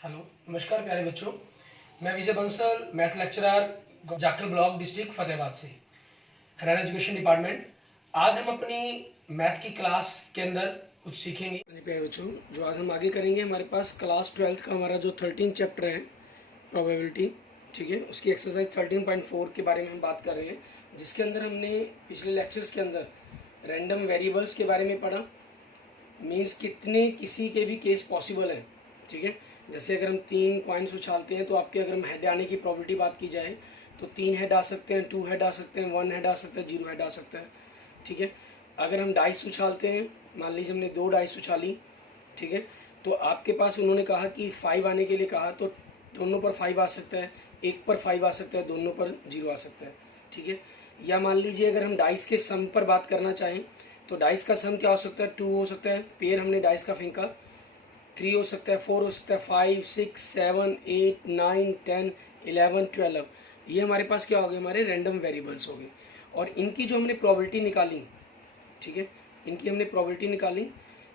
Hello, नमस्कार प्यारे बच्चों। मैं Vijay Bansal, math lecturer, Jakhal block, district Fatehabad से, हरियाणा एजुकेशन डिपार्टमेंट। आज हम अपनी मैथ की क्लास के अंदर कुछ सीखेंगे। प्यारे बच्चों, जो आज हम आगे करेंगे, हमारे पास क्लास 12th का हमारा जो 13 चैप्टर है प्रोबेबिलिटी, ठीक है, उसकी एक्सरसाइज 13.4 के बारे में हम बात कर रहे हैं, जिसके अंदर हमने पिछले लेक्चर्स के अंदर रैंडम वेरिएबल्स के बारे में पढ़ा। मीन्स कितने किसी के भी केस पॉसिबल है, ठीक है। जैसे अगर हम 3 कॉइन्स उछालते हैं तो आपके अगर हम हेड आने की प्रोबेबिलिटी बात की जाए तो 3 हेड आ सकते हैं, 2 हेड आ सकते हैं, 1 हेड आ सकता है, 0 हेड आ सकता है, ठीक है। अगर हम डाइस उछालते हैं, मान लीजिए हमने 2 डाइस उछाली, ठीक है, तो आपके पास उन्होंने कहा कि 5 आने के लिए कहा, तो दोनों पर 5 आ सकता है, एक पर 5 आ सकता है, दोनों पर 0 आ सकता है, ठीक है। या मान लीजिए अगर हम डाइस के सम पर बात करना चाहें तो डाइस का सम क्या हो सकता है, 2 हो सकता है, पेयर हमने डाइस का फेंका, 3 हो सकता है, 4 हो सकता है, 5, 6, 7, 8, 9, 10, 11, 12। ये हमारे पास क्या हो गए, हमारे रैंडम वेरिएबल्स हो गए। और इनकी जो हमने प्रोबेबिलिटी निकाली, ठीक है, इनकी हमने प्रोबेबिलिटी निकाली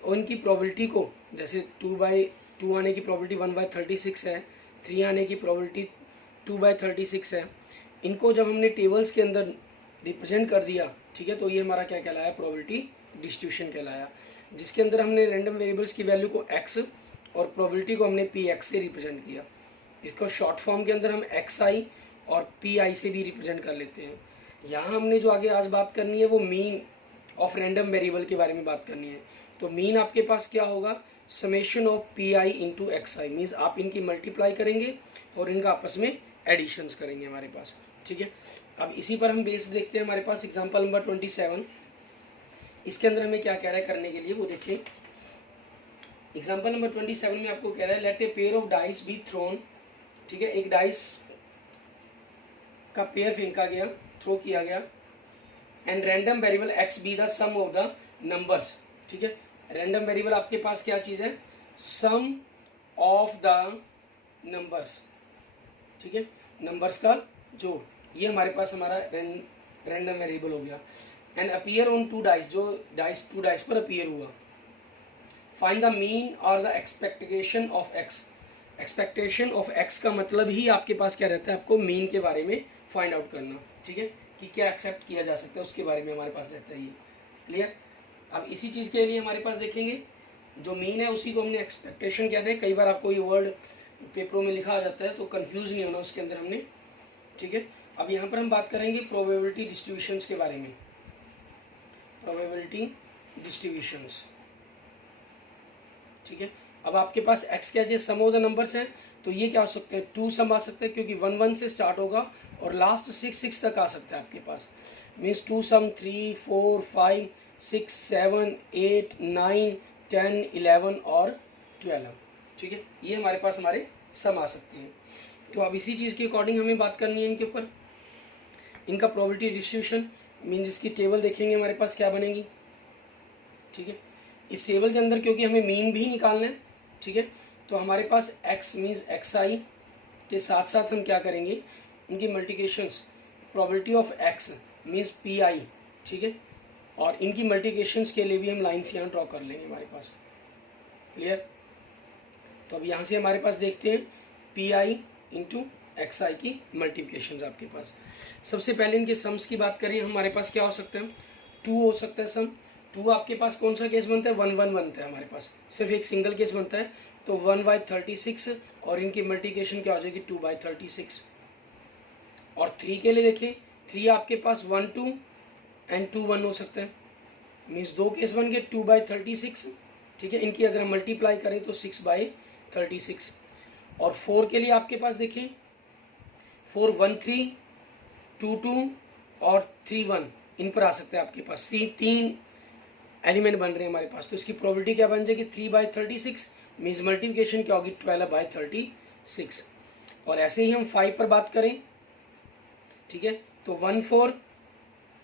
और इनकी प्रोबेबिलिटी को, जैसे 2/2 आने की प्रोबेबिलिटी 1/36 है, 3 आने की प्रोबेबिलिटी 2/36 है। इनको जब हमने टेबल्स के अंदर रिप्रेजेंट कर दिया, ठीक है, तो ये हमारा क्या कहलाया, प्रोबेबिलिटी डिस्ट्रीब्यूशन कहलाया, जिसके अंदर हमने रैंडम वेरिएबल्स की वैल्यू को x और प्रोबेबिलिटी को हमने px से रिप्रेजेंट किया। इसको शॉर्ट फॉर्म के अंदर हम xi और pi से भी रिप्रेजेंट कर लेते हैं। यहाँ हमने जो आगे आज बात करनी है वो मीन ऑफ रैंडम वेरिएबल के बारे में बात करनी है। तो मीन आपके पास क्या होगा, summation of p I into x I, means आप इनकी मल्टीप्लाई करेंगे और इनका आपस में एडिशंस करेंगे हमारे पास, ठीक है। अब इसी पर हम बेस देखते हैं, हमारे पास एग्जांपल नंबर 27, इसके अंदर हमें क्या कह रहा है करने के लिए वो देखें। एग्जांपल नंबर 27 में आपको कह रहा है let a pair of dice be thrown, ठीक है, एक डाइस का पेयर फेंका गया, थ्रो किया गया, and random variable X be the sum of the numbers, ठीक है। रैंडम वेरिएबल आपके पास क्या चीज़ है, सम ऑफ द नंबर्स, ठीक है, नंबर्स का जोड़, ये हमारे पास हमारा रैंडम वेरिएबल हो गया। एंड अपीयर ऑन 2 डाइस, जो डाइस 2 डाइस पर अपीयर हुआ। फाइंड द मीन और the expectation of x. Expectation of x का मतलब ही आपके पास क्या रहता है, आपको मीन के बारे में फाइंड आउट करना, ठीक है, कि क्या एक्सेप्ट किया जा सकता है उसके बारे में हमारे पास रहता है ये, क्लियर। अब इसी चीज़ के लिए हमारे पास देखेंगे, जो मीन है उसी को हमने एक्सपेक्टेशन कहते हैं। कई बार आपको ये वर्ड पेपरों में लिखा आ जाता है तो कंफ्यूज नहीं होना उसके अंदर हमने, ठीक है। अब यहाँ पर हम बात करेंगे प्रोबेबिलिटी डिस्ट्रीब्यूशंस के बारे में, प्रोबेबिलिटी डिस्ट्रीब्यूशंस, ठीक है। अब आपके पास x क्या चाहिए, सम ऑफ द नंबर्स हैं, तो ये क्या हो सकते हैं, 2 सम आ सकते हैं क्योंकि 1 1 से स्टार्ट होगा और लास्ट 6 6 तक आ सकता है आपके पास, मीन्स 2 सम 3 4 5 6 7 8 9 10 11 और 12, ठीक है, ये हमारे पास हमारे सम आ सकते हैं। तो अब इसी चीज़ के अकॉर्डिंग हमें बात करनी है इनके ऊपर, इनका प्रोबेबिलिटी डिस्ट्रीब्यूशन, मीन्स इसकी टेबल देखेंगे हमारे पास क्या बनेगी, ठीक है। इस टेबल के अंदर क्योंकि हमें मीन भी निकालना है, ठीक है, तो हमारे पास x मीन्स एक्स आई के साथ साथ हम क्या करेंगे, इनकी multiplications, probability of x means P I, ठीक है, और इनकी मल्टीप्लिकेशंस के लिए भी हम लाइन्स यहाँ ड्रॉ कर लेंगे हमारे पास, क्लियर। तो अब यहाँ से हमारे पास देखते हैं P I into x i की मल्टीप्लिकेशंस आपके पास। सबसे पहले इनके सम्स की बात करें, हमारे पास क्या हो सकता है, 2 हो सकता है सम। 2 आपके पास कौन सा केस बनता है, 1 1 बनता है हमारे पास, सिर्फ एक सिंगल केस बनता है, तो 1/36 और इनकी मल्टीप्लिकेशन क्या हो जाएगी 2/36। और 3 के लिए देखें, 3 आपके पास 1 2 एंड 2 1 हो सकता है, मीन्स 2 केस बन गए 2/36, ठीक है। इनकी अगर हम मल्टीप्लाई करें तो 6/36। और 4 के लिए आपके पास देखें, 4 1 3 2 2 और 3 1 इन पर आ सकते हैं आपके पास, 3 एलिमेंट बन रहे हैं हमारे पास, तो इसकी प्रोबेबिलिटी क्या बन जाएगी 3/36, मीन्स मल्टीप्लिकेशन क्या होगी 12/36। और ऐसे ही हम 5 पर बात करें, ठीक है, तो 1 4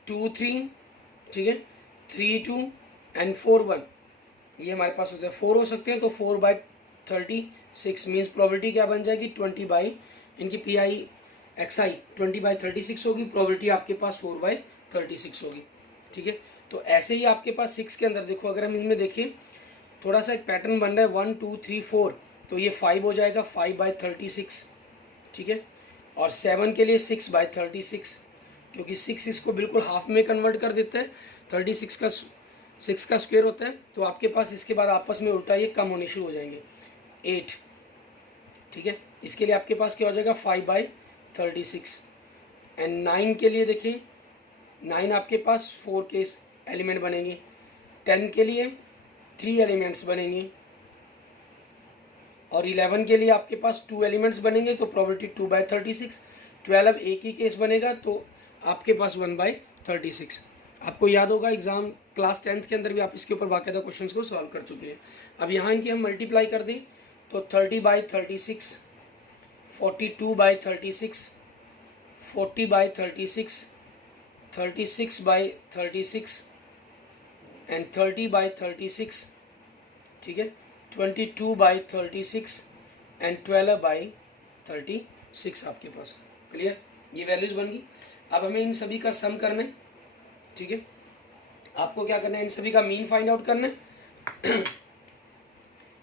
2 3, ठीक है, 3 2 एंड 4 1, ये हमारे पास होता है। 4 हो सकते हैं तो 4/36 मीन्स प्रोबेबिलिटी क्या बन जाएगी 20 इनकी पी आई एक्स आई 20/36 होगी, प्रोबेबिलिटी आपके पास 4/36 होगी, ठीक है। तो ऐसे ही आपके पास 6 के अंदर देखो, अगर हम इनमें देखें थोड़ा सा एक पैटर्न बन रहा है, 1 2 3 4, तो ये 5 हो जाएगा, 5/36, ठीक है। और 7 के लिए 6/36, क्योंकि 6 इसको बिल्कुल हाफ में कन्वर्ट कर देता है, 36 का 6 का स्क्वायर होता है। तो आपके पास इसके बाद आपस में उल्टा ये कम होने शुरू हो जाएंगे, 8, ठीक है। इसके लिए आपके पास क्या हो जाएगा, 5/36। एंड 9 के लिए देखिए, 9 आपके पास 4 के एलिमेंट बनेंगे, 10 के लिए 3 एलिमेंट्स बनेंगे, और 11 के लिए आपके पास 2 एलिमेंट्स बनेंगे, तो प्रोबेबिलिटी 2/36। 12 एक ही केस बनेगा, तो आपके पास 1/36। आपको याद होगा एग्जाम क्लास 10th के अंदर भी आप इसके ऊपर बाकायदा क्वेश्चंस को सॉल्व कर चुके हैं। अब यहाँ इनकी हम मल्टीप्लाई कर दें तो 30/36, 42/36, 40/36, 36/36 एंड 30/36, ठीक है, 22/36 एंड 12/36 आपके पास। क्लियर, ये वैल्यूज बन गई। अब हमें इन सभी का सम करना है, ठीक है। आपको क्या करना है, इन सभी का मीन फाइंड आउट करना है।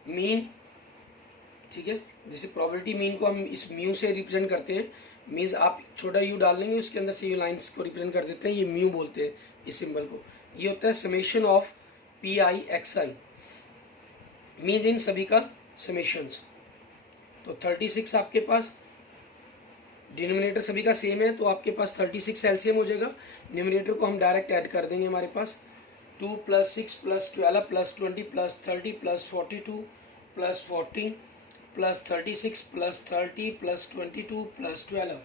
मीन, ठीक है, जैसे प्रोबेबिलिटी मीन को हम इस म्यू से रिप्रेजेंट करते हैं, मीन्स आप छोटा यू डाल लेंगे, उसके अंदर से यू लाइंस को रिप्रेजेंट कर देते हैं, ये म्यू बोलते हैं इस सिंबल को। ये होता है summation of PIXI, means in सभी का समेशंस। तो 36 आपके पास, डिनोमिनेटर सभी का सेम है, तो आपके पास 36 एलसीएम हो जाएगा। न्यूमिनेटर को हम डायरेक्ट ऐड कर देंगे, हमारे पास 2 + 6 + 12 + 20 + 30 + 42 + 40 + 36 + 30 + 22 + 12,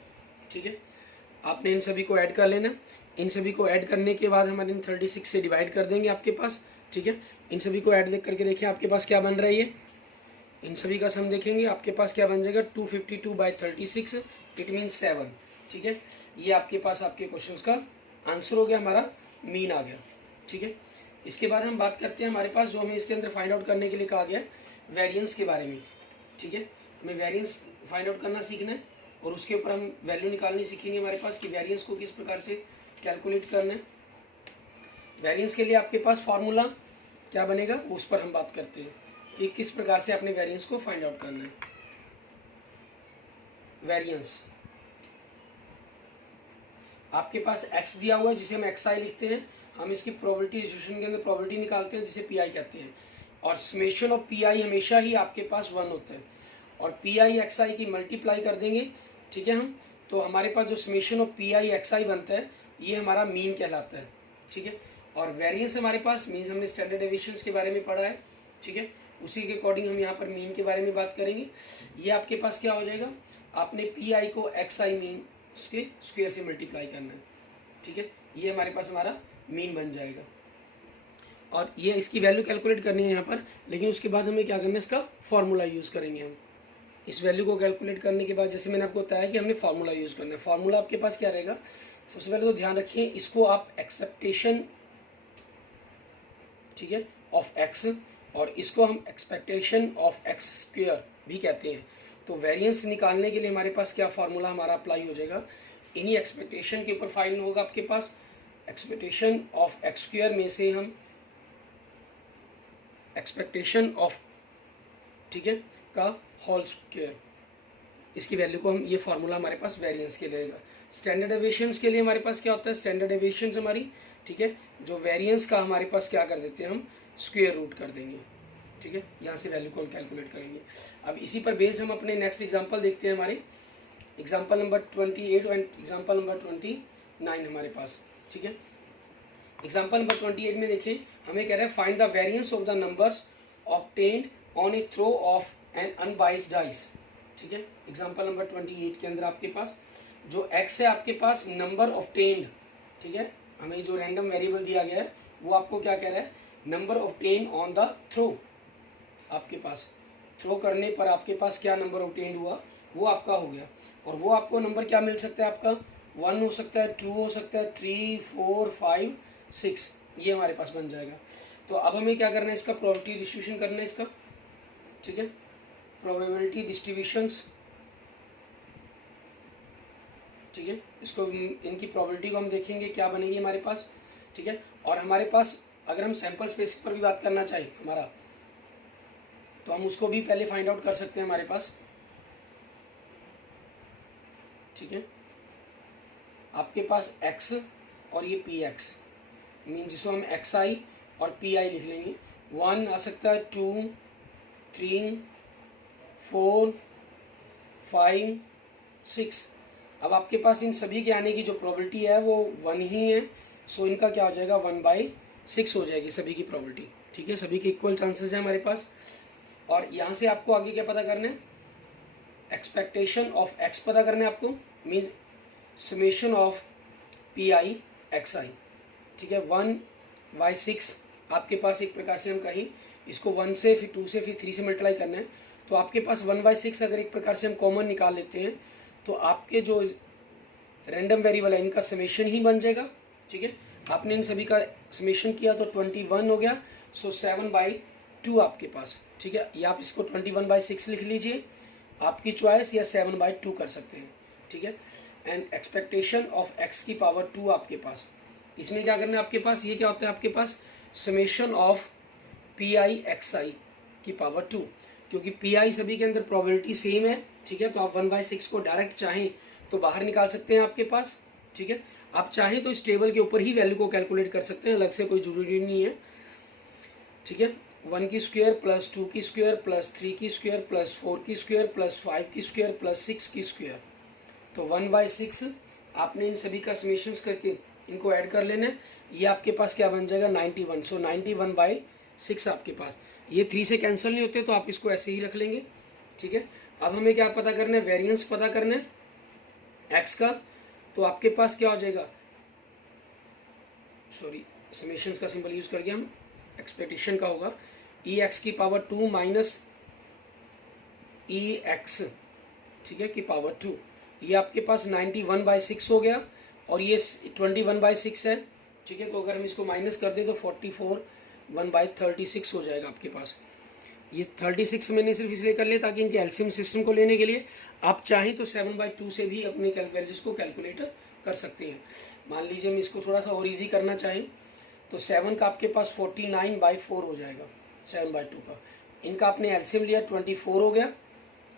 ठीक है। आपने इन सभी को ऐड कर लेना। इन सभी को ऐड करने के बाद हम इन 36 से डिवाइड कर देंगे आपके पास, ठीक है। इन सभी को ऐड करके देखिए आपके पास क्या बन रहा है, ये इन सभी का सम देखेंगे आपके पास क्या बन जाएगा, 252/36, इट मीन 7, ठीक है। ये आपके पास आपके क्वेश्चंस का आंसर हो गया, हमारा मीन आ गया, ठीक है। इसके बाद हम बात करते हैं हमारे पास जो हमें इसके अंदर फाइंड आउट करने के लिए कहा गया है, वेरिएंस के बारे में, ठीक है। हमें वेरिएंस फाइंड आउट करना सीखना है और उसके ऊपर हम वैल्यू निकालनी सीखेंगे हमारे पास कि वेरिएंस को किस प्रकार से कैलकुलेट करना है। वेरिएंस के लिए आपके पास फार्मूला क्या बनेगा, उस पर हम बात करते हैं कि किस प्रकार से अपने वेरिएंस को फाइंड आउट करना है। वेरिएंस आपके पास x दिया हुआ है जिसे हम xi लिखते हैं, हम इसकी प्रोबेबिलिटी डिस्ट्रीब्यूशन के अंदर प्रोबेबिलिटी निकालते हैं जिसे pi कहते हैं, और समेशन ऑफ pi हमेशा ही आपके पास 1 होता है, और PIXI की मल्टीप्लाई कर देंगे, ठीक है हम, तो हमारे पास जो समेशन ऑफ PIXI बनता है ये हमारा मीन कहलाता है, ठीक है। और वेरिएंस हमारे पास मीन्स हमने स्टैंडर्ड डेविएशंस के बारे में पढ़ा है, ठीक है, उसी के अकॉर्डिंग हम यहाँ पर मीन के बारे में बात करेंगे। ये आपके पास क्या हो जाएगा, आपने PI को XI मीन उसके स्क्वायर से मल्टीप्लाई करना है, ठीक है। ये हमारे पास हमारा मीन बन जाएगा, और ये इसकी वैल्यू कैलकुलेट करनी है यहाँ पर, लेकिन उसके बाद हमें क्या करना है, इसका फार्मूला यूज़ करेंगे हम। इस वैल्यू को कैलकुलेट करने के बाद जैसे मैंने आपको बताया कि हमने फार्मूला यूज़ करना है। फार्मूला आपके पास क्या रहेगा, सबसे पहले तो ध्यान रखिए इसको आप एक्सेप्टेशन, ठीक है, ऑफ x, और इसको हम एक्सपेक्टेशन ऑफ x स्क्वायर भी कहते हैं। तो वेरिएंस निकालने के लिए हमारे पास क्या फार्मूला हमारा अप्लाई हो जाएगा, इन्हीं एक्सपेक्टेशन के ऊपर फाइंड होगा आपके पास, एक्सपेक्टेशन ऑफ x स्क्वायर में से हम एक्सपेक्टेशन ऑफ, ठीक है, का होल स्क्वायर, इसकी वैल्यू को हम, ये फार्मूला हमारे पास वेरिएंस के लिए रहेगा। स्टैंडर्ड डेविएशंस के लिए हमारे पास क्या होता है, स्टैंडर्ड डेविएशंस हमारी, ठीक है, जो वेरिएंस का हमारे पास क्या कर देते हैं हम, स्क्वायर रूट कर देंगे, ठीक है। यहाँ से वैल्यू को हम कैलकुलेट करेंगे। अब इसी पर बेस्ड हम अपने नेक्स्ट एग्जांपल देखते हैं, हमारे example number 28 and example number 29 हमारे पास, ठीक है। एग्जांपल नंबर 28 में देखें, हमें कह रहा है find the variance of the numbers obtained on a throw of an unbiased dice, ठीक है। एग्जांपल नंबर 28 के अंदर आपके पास जो x है आपके पास नंबर ऑब्टेन्ड, ठीक है, हमें जो रैंडम वेरिएबल दिया गया है वो आपको क्या कह रहा है, number obtained on the throw, आपके पास थ्रो करने पर आपके पास क्या नंबर ऑब्टेन्ड हुआ वो आपका हो गया, और वो आपको नंबर क्या मिल सकता है, आपका 1 हो सकता है, 2 हो सकता है, 3, 4, 5, 6, ये हमारे पास बन जाएगा। तो अब हमें क्या करना है, इसका प्रोबेबिलिटी डिस्ट्रीब्यूशन करना है इसका, ठीक है, प्रोबेबिलिटी डिस्ट्रीब्यूशंस, ठीक है, इसको इनकी प्रोबेबिलिटी को हम देखेंगे क्या बनेगी हमारे पास, ठीक है। और हमारे पास अगर हम सैंपल स्पेस पर भी बात करना चाहें हमारा, तो हम उसको भी पहले फाइंड आउट कर सकते हैं हमारे पास। ठीक है, आपके पास x और ये px मीन जिसको हम xi और pi लिख लेंगे। 1 आ सकता है, 2, 3, 4, 5, 6। अब आपके पास इन सभी के आने की जो प्रोबेबिलिटी है वो 1 ही है, सो इनका क्या हो जाएगा 1/6 हो जाएगी सभी की प्रोबेबिलिटी। ठीक है, सभी के इक्वल चांसेस हैं हमारे पास। और यहाँ से आपको आगे क्या पता करना है, एक्सपेक्टेशन ऑफ x पता करना है आपको, mean summation of pi xi। ठीक है, 1/6 आपके पास एक प्रकार से हम कहीं इसको 1 से फिर 2 से फिर 3 से मल्टीप्लाई करना है, तो आपके पास 1/6 अगर एक प्रकार से हम कॉमन निकाल लेते हैं तो आपके जो रैंडम वेरिएबल है इनका समेशन ही बन जाएगा। ठीक है, आपने इन सभी का समेशन किया तो 21 हो गया, सो 7/2 आपके पास। ठीक है, या आप इसको 21/6 लिख लीजिए, आपकी चॉइस, या 7/2 कर सकते हैं। ठीक है, एंड एक्सपेक्टेशन ऑफ x की पावर 2 आपके पास। इसमें क्या करना है आपके पास, ये क्या होता है आपके पास समेशन ऑफ pi xi की पावर 2, क्योंकि pi सभी के अंदर प्रोबेबिलिटी सेम है। ठीक है, तो आप 1/6 को डायरेक्ट चाहें तो बाहर निकाल सकते हैं आपके पास। ठीक है, आप चाहें तो इस टेबल के ऊपर ही वैल्यू को कैलकुलेट कर सकते हैं, अलग से कोई जरूरी नहीं है। ठीक है, 1 की स्क्वायर प्लस 2 की स्क्वायर प्लस 3 की स्क्वायर प्लस 4 की स्क्वायर प्लस 5 की स्क्वायर प्लस 6 की स्क्वायर, तो 1/6 आपने इन सभी का समेशंस करके इनको ऐड कर लेना है, ये आपके पास क्या बन जाएगा 91। सो 91/6 आपके पास। ये 3 से कैंसिल नहीं होते तो आप इसको ऐसे ही रख लेंगे। ठीक है, अब हमें क्या पता करना है, वेरिएंस पता करना है x का, तो आपके पास क्या हो जाएगा, सॉरी समेशंस का सिंबल यूज करके हम एक्सपेक्टेशन का होगा ex की पावर 2 माइनस ex, ठीक है, की पावर 2। ये आपके पास 91/6 हो गया और ये 21/6 है। ठीक है, तो अगर हम इसको माइनस कर दें तो 44 1/36 हो जाएगा आपके पास। ये 36 मैंने सिर्फ इसलिए कर लिया ताकि इनके एलसीएम सिस्टम को लेने के लिए आप चाहें तो 7/2 से भी अपने वैल्यूज़ को कैलकुलेट कर सकते हैं। मान लीजिए हम इसको थोड़ा सा और ईजी करना चाहें तो 7 का आपके पास 49/4 हो जाएगा, 7/2 का। इनका आपने एलसीएम लिया 24 हो गया।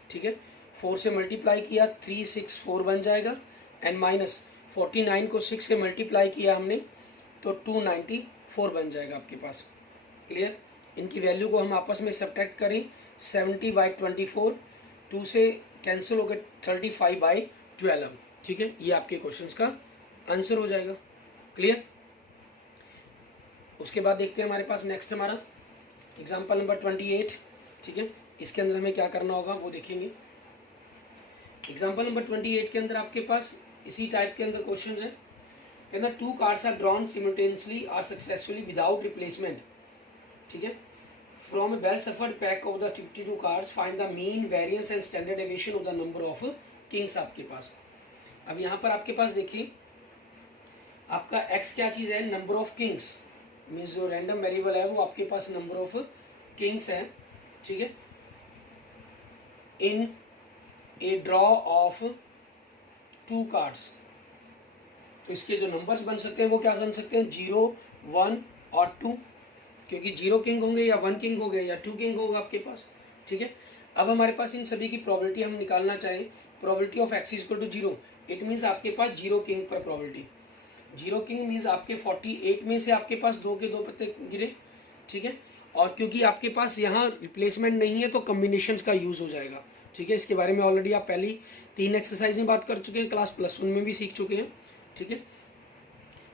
ठीक है, 4 से मल्टीप्लाई किया 364 बन जाएगा, एंड माइनस 49 को 6 से मल्टीप्लाई किया हमने तो 294 बन जाएगा आपके पास। क्लियर, इनकी वैल्यू को हम आपस में सब्ट्रैक्ट करें, 70/24, 2 से कैंसिल हो गए 35/12। ठीक है, ये आपके क्वेश्चंस का आंसर हो जाएगा। क्लियर, उसके बाद देखते हैं हमारे पास नेक्स्ट हमारा एग्जाम्पल नंबर 28। ठीक है, इसके अंदर हमें क्या करना होगा वो देखेंगे। एग्जाम्पल नंबर 28 के अंदर आपके पास इसी टाइप के अंदर क्वेश्चन है। कहना 2 cards are drawn simultaneously or successfully without replacement. ठीक है, from a well shuffled pack of the 52 cards find the mean variance and standard deviation of the number of kings आपके पास। अब यहाँ पर आपके पास देखिए आपका x क्या चीज़ है, नंबर ऑफ किंग्स, मीन्स जो रैंडम वेरिएबल है वो आपके पास नंबर ऑफ किंग्स है। ठीक है, इन ए ड्रॉ ऑफ 2 कार्ड्स, तो इसके जो नंबर्स बन सकते हैं वो क्या बन सकते हैं 0, 1 और 2, क्योंकि 0 किंग होंगे या 1 किंग हो गए या 2 किंग होगा आपके पास। ठीक है, अब हमारे पास इन सभी की प्रोबेबिलिटी हम निकालना चाहें, probability of x equal to 0, it means आपके पास 0 किंग पर प्रोबेबिलिटी। 0 किंग मीन्स आपके 48 में से आपके पास 2 के 2 पत्ते गिरे। ठीक है, और क्योंकि आपके पास यहाँ रिप्लेसमेंट नहीं है तो कम्बिनेशंस का यूज़ हो जाएगा। ठीक है, इसके बारे में ऑलरेडी आप पहली 3 एक्सरसाइज में बात कर चुके हैं, क्लास +1 में भी सीख चुके हैं। ठीक है,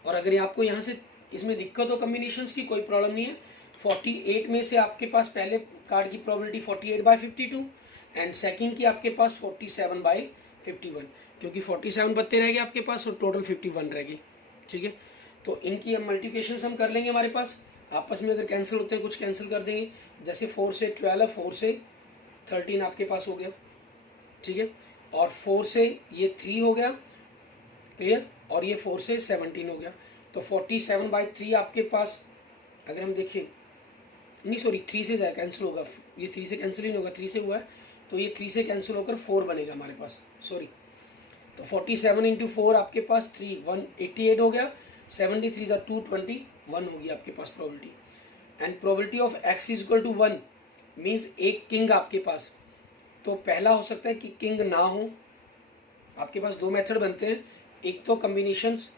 और अगर आपको यहाँ से इसमें दिक्कत हो कम्बिनेशंस की, कोई प्रॉब्लम नहीं है। 48 में से आपके पास पहले कार्ड की प्रोबेबिलिटी 48/52 एंड सेकंड की आपके पास 47/51, क्योंकि 47 पत्ते रह गए आपके पास और टोटल 51 रह गई। ठीक है, तो इनकी हम मल्टीप्लिकेशन हम कर लेंगे, हमारे पास आपस में अगर कैंसिल होते हैं कुछ कैंसिल कर देंगे, जैसे 4 से 12, 4 से 13 आपके पास हो गया। ठीक है, और 4 से ये 3 हो गया। क्लियर, और ये 4 से 17 हो गया, तो 47/3 आपके पास अगर हम देखें, नहीं सॉरी 3 से जाए कैंसिल होगा, ये 3 से कैंसिल ही नहीं होगा, 3 से हुआ है तो ये 3 से कैंसिल होकर 4 बनेगा हमारे पास, सॉरी। तो 47 × 4 आपके पास 3 188 हो गया, 73 221 होगी आपके पास probability. And probability of x is equal to 1, means एक किंग आपके पास, तो पहला हो सकता है कि किंग ना हो। आपके पास दो मेथड बनते हैं, एक तो कम्बिनेशंस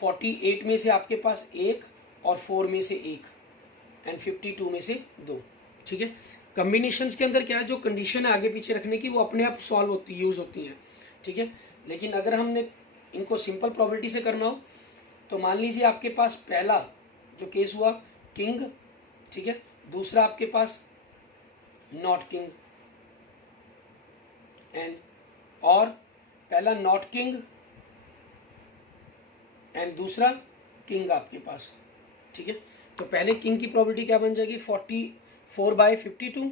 48 में से आपके पास एक और 4 में से एक एंड 52 में से दो। ठीक है, कम्बिनेशंस के अंदर क्या है, जो कंडीशन है आगे पीछे रखने की वो अपने आप सॉल्व होती यूज़ होती हैं। ठीक है, लेकिन अगर हमने इनको सिंपल प्रोबेबिलिटी से करना हो तो मान लीजिए आपके पास पहला जो केस हुआ किंग, ठीक है, दूसरा आपके पास नॉट किंग एंड, और पहला नॉट किंग एंड दूसरा किंग आपके पास। ठीक है, तो पहले किंग की प्रोबेबिलिटी क्या बन जाएगी 44/52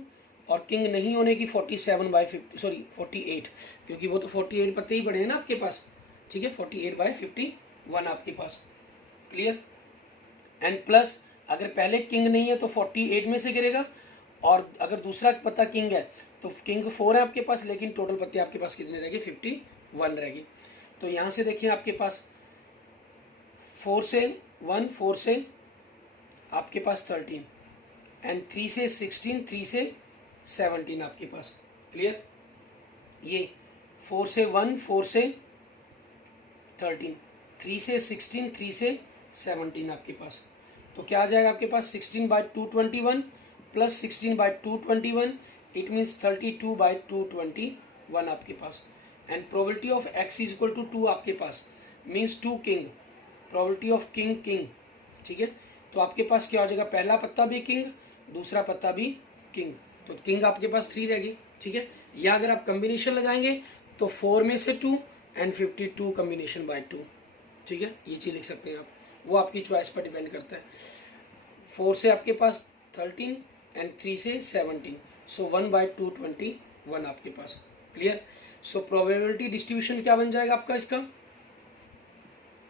और किंग नहीं होने की 48, क्योंकि वो तो 48 पत्ते ही पड़े हैं ना आपके पास। ठीक है, 48/51 आपके पास। क्लियर, एंड प्लस अगर पहले किंग नहीं है तो 48 में से गिरेगा, और अगर दूसरा पत्ता किंग है तो किंग 4 है आपके पास, लेकिन टोटल पत्ते आपके पास कितने रहेंगे 51 रहेगी। तो यहाँ से देखिए आपके पास 4 से आपके पास 13 एंड 3 से 16, 3 से 17 आपके पास। क्लियर, ये 4 से 4 से 13, 3 से 16, 3 से 17 आपके पास। तो क्या आ जाएगा आपके पास 16/221 प्लस 16/221, इट मीन्स 32/221 आपके पास। And probability of x is equal to 2 आपके पास, means 2 king, probability of king. ठीक है, तो आपके पास क्या हो जाएगा, पहला पत्ता भी किंग, दूसरा पत्ता भी किंग, तो किंग आपके पास 3 रहेगी। ठीक है, या अगर आप कम्बिनेशन लगाएंगे तो 4 में से 2 एंड 52 कम्बिनेशन बाय 2। ठीक है, ये चीज़ लिख सकते हैं आप, वो आपकी चॉइस पर डिपेंड करता है। 4 से आपके पास 13 एंड 3 से 17, सो 1/221 आपके पास। क्लियर, सो प्रोबेबिलिटी डिस्ट्रीब्यूशन क्या बन जाएगा आपका इसका,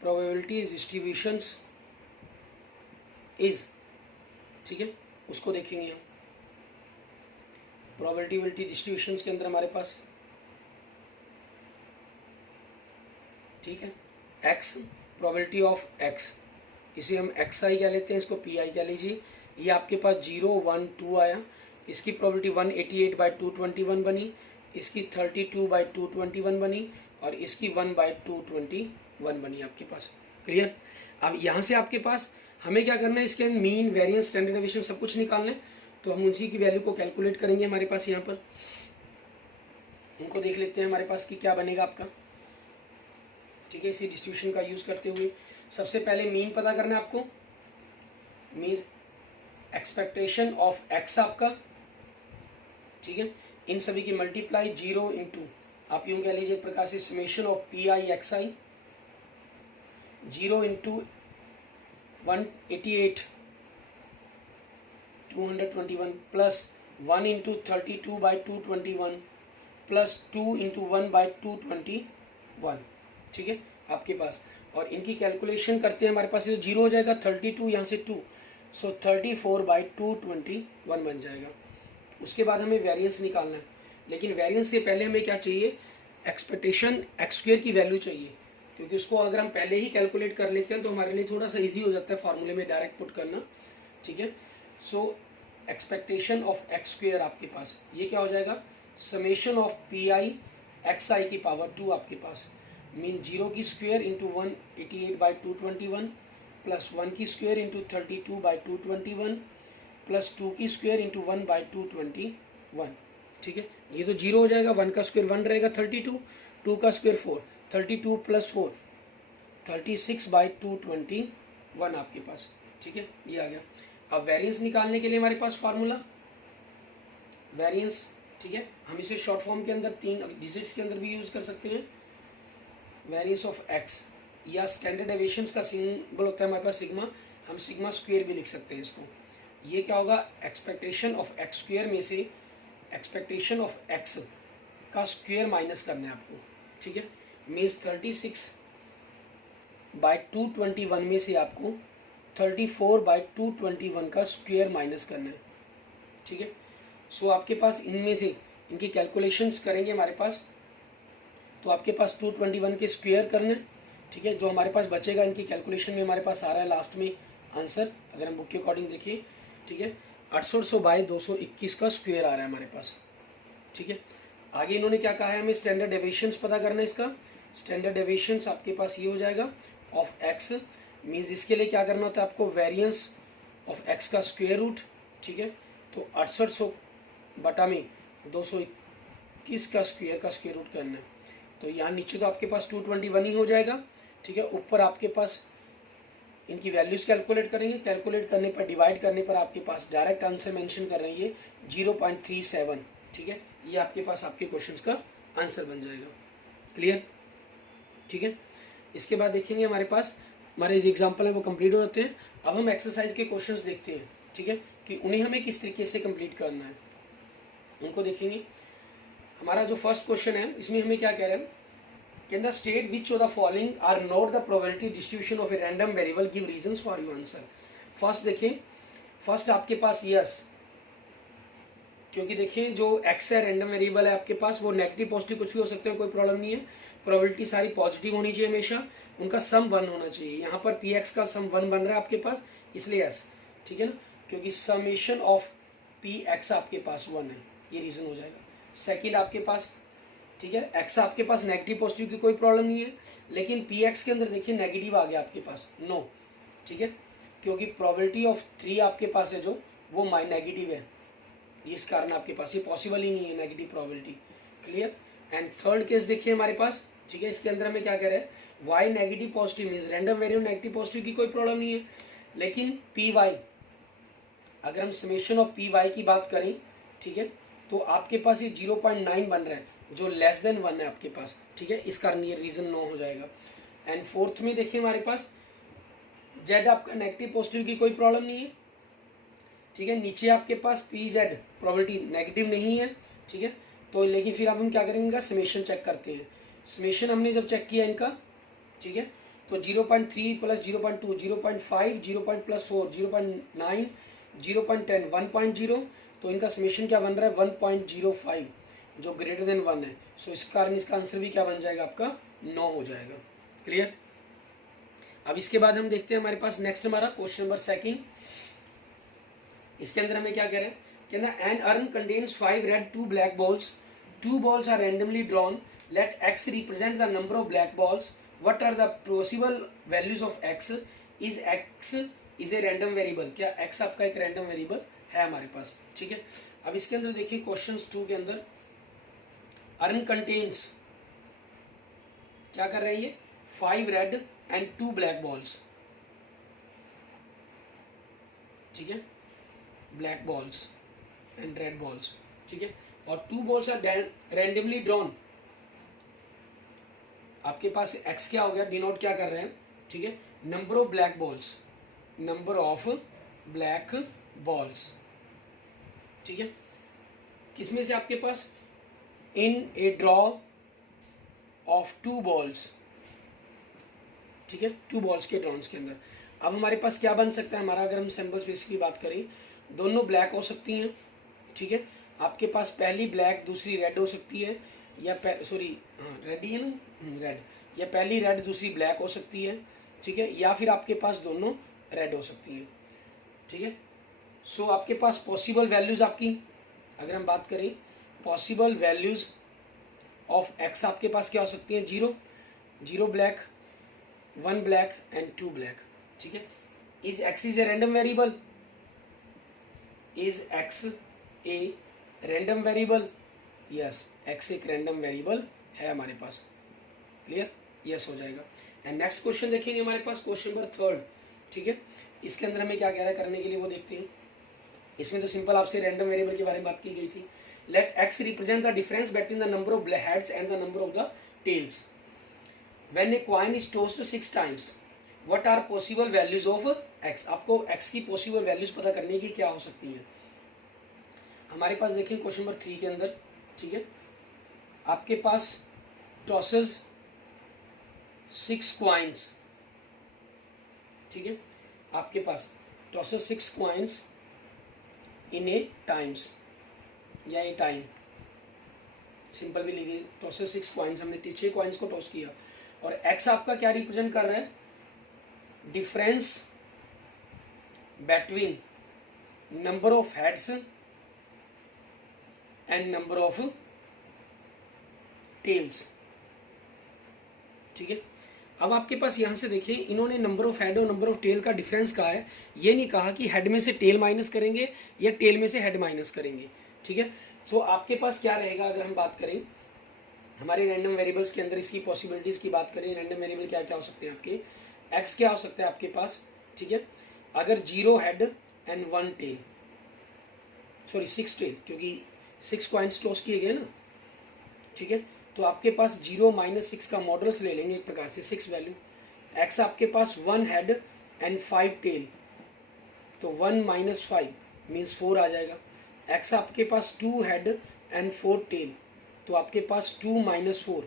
प्रोबेबिलिटी डिस्ट्रीब्यूशंस इज, ठीक है, उसको देखेंगे हम। प्रोबेबिलिटी डिस्ट्रीब्यूशंस के अंदर हमारे पास, ठीक है, एक्स, प्रोबेबिलिटी ऑफ एक्स, इसे हम एक्स आई कह लेते हैं, इसको पी आई कह लीजिए। ये आपके पास 0, 1, 2 आया, इसकी प्रोबेबिलिटी 188/221 बनी, इसकी 32/221 बनी, और इसकी 1/221 बनी आपके पास। क्लियर, अब यहाँ से आपके पास हमें क्या करना है, इसके मीन, वेरिएंस, स्टैंडर्ड डेविएशन सब कुछ निकालना है, तो हम उसी की वैल्यू को कैलकुलेट करेंगे। हमारे पास यहाँ पर उनको देख लेते हैं हमारे पास कि क्या बनेगा आपका। ठीक है, इसी डिस्ट्रीब्यूशन का यूज़ करते हुए सबसे पहले मीन पता करना है आपको, मीन एक्सपेक्टेशन ऑफ एक्स आपका। ठीक है, इन सभी की मल्टीप्लाई 0 इंटू, आप यूँ कह लीजिए एक प्रकार से summation of p i x I, 0 into 188/221 plus 1 into 32/221 plus 2 into 1/221। ठीक है, आपके पास, और इनकी कैलकुलेशन करते हैं, हमारे पास ये 0 हो जाएगा, 32 यहाँ से 2, सो 34/221 बन जाएगा। उसके बाद हमें वेरिएंस निकालना है, लेकिन वेरिएंस से पहले हमें क्या चाहिए, एक्सपेक्टेशन एक्स स्क्वायर की वैल्यू चाहिए, क्योंकि उसको अगर हम पहले ही कैलकुलेट कर लेते हैं तो हमारे लिए थोड़ा सा इजी हो जाता है फार्मूले में डायरेक्ट पुट करना। ठीक है, so expectation of x square आपके पास ये क्या हो जाएगा, summation of p i x i की पावर 2 आपके पास, मीन 0 की स्क्वायर इंटू 188/221 प्लस 1 की स्क्वायर इंटू 32/221 प्लस 2 की स्क्वायर इंटू 1/221। ठीक है, ये तो 0 हो जाएगा, 1 का स्क्वायर 1 रहेगा 32, 2 का स्क्वायर 4, 32 प्लस 4 36/221 आपके पास। ठीक है, ये आ गया। अब वेरिएंस निकालने के लिए हमारे पास फार्मूला वेरिएंस, ठीक है, हम इसे शॉर्ट फॉर्म के अंदर 3 डिजिट्स के अंदर भी यूज़ कर सकते हैं, वेरिएंस ऑफ एक्स, या स्टैंडर्ड डेविएशंस का सिंबल होता है हमारे पास सिग्मा, हम सिग्मा स्क्वायर भी लिख सकते हैं इसको। ये क्या होगा, एक्सपेक्टेशन ऑफ एक्स स्क्वायर में से एक्सपेक्टेशन ऑफ एक्स का स्क्वायर माइनस करना है आपको। ठीक है, मीन्स 36/221 में से आपको 34/221 का स्क्वायर माइनस करना है। ठीक है, सो आपके पास इनमें से इनकी कैलकुलेशंस करेंगे हमारे पास, तो आपके पास 221 के स्क्वायर करना है। ठीक है, जो हमारे पास बचेगा इनकी कैलकुलेशन में हमारे पास आ रहा है लास्ट में आंसर, अगर हम बुक के अकॉर्डिंग देखिए। ठीक है, 6800 बाई 221 का स्क्वायर आ रहा है हमारे पास, ठीक है। आगे इन्होंने क्या कहा है, हमें स्टैंडर्ड डेविएशंस पता करना है। इसका स्टैंडर्ड डेविएशंस आपके पास ये हो जाएगा ऑफ एक्स, मीन्स इसके लिए क्या करना होता है आपको, वेरिएंस ऑफ एक्स का स्क्वायर रूट, ठीक है। तो 6800 बटा में 221 का स्क्वायर रूट करना है। तो यहाँ नीचे तो आपके पास 221 ही हो जाएगा, ठीक है। ऊपर आपके पास इनकी वैल्यूज़ कैलकुलेट करेंगे, कैलकुलेट करने पर, डिवाइड करने पर आपके पास डायरेक्ट आंसर मेंशन कर रहे हैं ये 0.37, ठीक है। ये आपके पास आपके क्वेश्चंस का आंसर बन जाएगा। क्लियर, ठीक है। इसके बाद देखेंगे हमारे पास हमारे जो एग्जाम्पल है वो कंप्लीट हो जाते हैं। अब हम एक्सरसाइज के क्वेश्चंस देखते हैं, ठीक है, कि उन्हें हमें किस तरीके से कंप्लीट करना है, उनको देखेंगे। हमारा जो फर्स्ट क्वेश्चन है इसमें हमें क्या कह रहे हैं, can the state which of the following are not the probability distribution of a random variable, give reasons for your answer. First देखें, फर्स्ट आपके पास यस, क्योंकि देखें जो एक्स है रैंडम वेरिएबल है आपके पास, वो नेगेटिव पॉजिटिव कुछ भी हो सकते हैं, कोई प्रॉब्लम नहीं है। प्रोबेबिलिटी सारी पॉजिटिव होनी चाहिए हमेशा, उनका सम 1 होना चाहिए। यहाँ पर पी एक्स का सम 1 बन रहा है आपके पास, इसलिए यस, ठीक है ना, क्योंकि समेशन ऑफ पी एक्स आपके पास 1 है, ये रीज़न हो जाएगा। सेकेंड आपके पास, ठीक है, एक्स आपके पास नेगेटिव पॉजिटिव की कोई प्रॉब्लम नहीं है, लेकिन पी एक्स के अंदर देखिए नेगेटिव आ गया आपके पास, नो, ठीक है, क्योंकि प्रोबेबिलिटी ऑफ 3 आपके पास है जो वो नेगेटिव है, इस कारण आपके पास ये पॉसिबल ही नहीं है negative probability. Clear. And third case देखिए हमारे पास, ठीक है, इसके अंदर हमें क्या कह रहे हैं, Y negative positive means random variable negative positive की कोई प्रॉब्लम नहीं है, लेकिन पी वाई, अगर हम समेशन ऑफ पी वाई की बात करें, ठीक है, तो आपके पास ये 0.9 बन रहा है जो लेस देन 1 है आपके पास, ठीक है, इस कारण ये रीजन नो हो जाएगा। एंड फोर्थ में देखिए हमारे पास जेड आपका नेगेटिव पॉजिटिव की कोई प्रॉब्लम नहीं है, ठीक है, नीचे आपके पास पी जेड प्रोबेबिलिटी नेगेटिव नहीं है, ठीक है। तो लेकिन फिर अब हम क्या करेंगे, समेशन चेक करते हैं। समेशन हमने जब चेक किया इनका, ठीक है, तो 0.3 प्लस 0.2 0.5 0.+4 0.9 0.10 1.0, तो इनका समेशन क्या बन रहा है 1.05 जो ग्रेटर देन 1 है। सो इस कारण इसका आंसर भी क्या बन जाएगा आपका 9 हो जाएगा। क्लियर। अब इसके बाद हम देखते हैं हमारे पास नेक्स्ट हमारा क्वेश्चन नंबर सेकंड। इसके अंदर हमें क्या कह रहे हैं, कहना an urn contains 5 red 2 black balls, 2 balls are randomly drawn, let x represent the number of black balls, what are the possible values of x, is x is a random variable, क्या x आपका एक random variable है हमारे पास, ठीक है। अब इसके अंदर देखिए क्वेश्चन 2 के अंदर अर्न कंटेन्स क्या कर रहे हैं ये 5 रेड एंड 2 ब्लैक बॉल्स, ठीक है, black balls and red balls, ठीक है, और 2 balls आर रैंडमली ड्रॉन। आपके पास x क्या हो गया, डिनोट क्या कर रहे हैं, ठीक है, number of black balls, number of black balls, ठीक है, किसमें से आपके पास इन ए ड्रॉ ऑफ 2 balls, ठीक है, 2 balls के ड्रॉन्स के अंदर। अब हमारे पास क्या बन सकता है हमारा, अगर हम सैम्पल स्पेस की बात करें, दोनों ब्लैक हो सकती हैं, ठीक है, आपके पास पहली ब्लैक दूसरी रेड हो सकती है, या सॉरी हाँ रेड ही है ना, रेड, या पहली रेड दूसरी ब्लैक हो सकती है, ठीक है, या फिर आपके पास दोनों रेड हो सकती हैं, ठीक है। सो आपके पास पॉसिबल वैल्यूज़ आपकी, अगर हम बात करें पॉसिबल वैल्यूज़ ऑफ एक्स आपके पास क्या हो सकती हैं, 0 0 ब्लैक 1 ब्लैक एंड 2 ब्लैक, ठीक है। Is x is a random variable, is x A random variable, yes x एक रैंडम वेरिएबल है हमारे पास। क्लियर, यस हो जाएगा। एंड नेक्स्ट क्वेश्चन देखेंगे हमारे पास क्वेश्चन नंबर 3, ठीक है, इसके अंदर हमें क्या कह रहा है करने के लिए वो देखते हैं। इसमें तो सिंपल आपसे रैंडम वेरिएबल के बारे में बात की गई थी। Let X represent the difference between the number of heads and the number of the tails when a coin is tossed 6 times, what are possible values of X. आपको X की possible values पता करने की क्या हो सकती हैं। हमारे पास देखिए क्वेश्चन नंबर 3 के अंदर, ठीक है, आपके पास टॉसेस 6 क्वाइंस, ठीक है, आपके पास tosses 6 coins in a times, या ए टाइम, सिंपल भी लिखिए, टॉसेस 6 क्वाइंस, हमने 6 क्वाइंस को टॉस किया, और एक्स आपका क्या रिप्रेजेंट कर रहा है, difference between number of heads and number of tails. ठीक है, अब आपके पास यहाँ से देखिए, इन्होंने नंबर ऑफ हेड और नंबर ऑफ टेल का डिफरेंस कहा है। ये नहीं कहा कि हेड में से टेल माइनस करेंगे या टेल में से हेड माइनस करेंगे। ठीक है, तो आपके पास क्या रहेगा, अगर हम बात करें हमारे रैंडम वेरिएबल्स के अंदर इसकी पॉसिबिलिटीज़ की बात करें, रैंडम वेरिएबल क्या क्या हो सकते हैं आपके, एक्स क्या हो सकता है आपके पास। ठीक है, अगर 0 head and 1 tail, sorry 6 tail, क्योंकि 6 कॉइन्स टॉस किए गए ना। ठीक है, तो आपके पास 0 - 6 का मॉडुलस ले लेंगे एक प्रकार से 6 वैल्यू। एक्स आपके पास 1 हेड एंड 5 टेल, तो 1 - 5 मीन्स 4 आ जाएगा। एक्स आपके पास 2 हेड एंड 4 टेल, तो आपके पास 2 - 4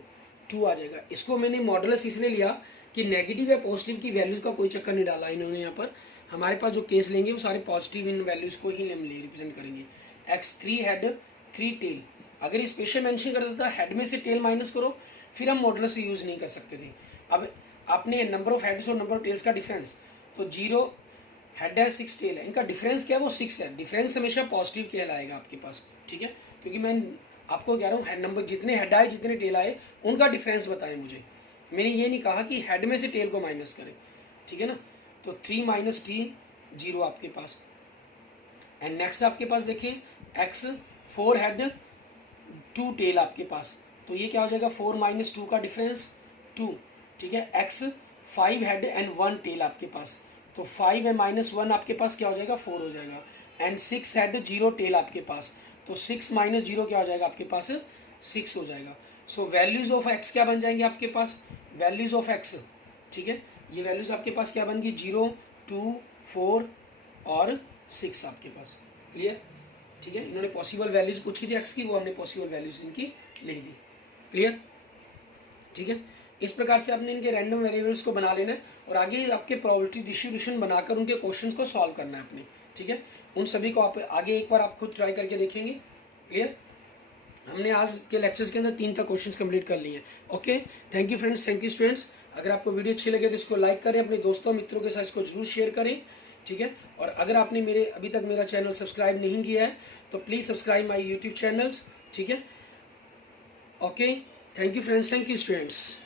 2 आ जाएगा। इसको मैंने मॉडुलस इसलिए लिया कि नेगेटिव या पॉजिटिव की वैल्यूज़ का कोई चक्कर नहीं डाला इन्होंने। यहाँ पर हमारे पास जो केस लेंगे वो सारे पॉजिटिव इन वैल्यूज़ को ही हम रिप्रेजेंट करेंगे। एक्स 3 हेड 3 टेल, अगर स्पेशल मेंशन कर देता हेड में से टेल माइनस करो, फिर हम मॉडुलस से यूज़ नहीं कर सकते थे। अब आपने नंबर ऑफ हेड्स और नंबर ऑफ टेल्स का डिफरेंस, तो 0 हेड है 6 टेल है, इनका डिफरेंस क्या है, वो 6 है। डिफरेंस हमेशा पॉजिटिव कहलाएगा आपके पास। ठीक है, क्योंकि मैं आपको कह रहा हूँ नंबर जितने हेड आए जितने टेल आए उनका डिफरेंस बताएं मुझे। मैंने ये नहीं कहा कि हेड में से टेल को माइनस करें। ठीक है ना, तो 3 - t 0 आपके पास। एंड नेक्स्ट आपके पास देखिए एक्स 4 हेड 2 टेल आपके पास, तो ये क्या हो जाएगा, 4 - 2 का डिफरेंस 2। ठीक है, एक्स 5 हेड एंड 1 टेल आपके पास, तो 5 है -1 आपके पास क्या हो जाएगा, 4 हो जाएगा। एंड 6 हेड 0 टेल आपके पास, तो 6 - 0 क्या हो जाएगा आपके पास, 6 हो जाएगा। सो वैल्यूज़ ऑफ एक्स क्या बन जाएंगे आपके पास, वैल्यूज़ ऑफ एक्स। ठीक है, ये वैल्यूज़ आपके पास क्या बन गई, 0 2 4 और 6 आपके पास। क्लियर। ठीक है, इन्होंने पॉसिबल वैल्यूज़ पूछी थी एक्स की, वो हमने पॉसिबल वैल्यूज़ इनकी लिख दी। क्लियर। ठीक है, इस प्रकार से आपने इनके रैंडम वेरिएबल्स को बना लेना है और आगे आपके प्रोबेबिलिटी डिस्ट्रीब्यूशन बनाकर उनके क्वेश्चंस को सॉल्व करना है अपने। ठीक है, उन सभी को आप आगे एक बार आप खुद ट्राई करके देखेंगे। क्लियर। हमने आज के लेक्चर्स के अंदर 3 तक क्वेश्चंस कंप्लीट कर लिए हैं। Okay, thank you friends, thank you students. अगर आपको वीडियो अच्छी लगे तो इसको लाइक करें, अपने दोस्तों मित्रों के साथ इसको जरूर शेयर करें। ठीक है, और अगर आपने अभी तक मेरा चैनल सब्सक्राइब नहीं किया है तो please subscribe my YouTube channels. ठीक है, okay, thank you friends, thank you students.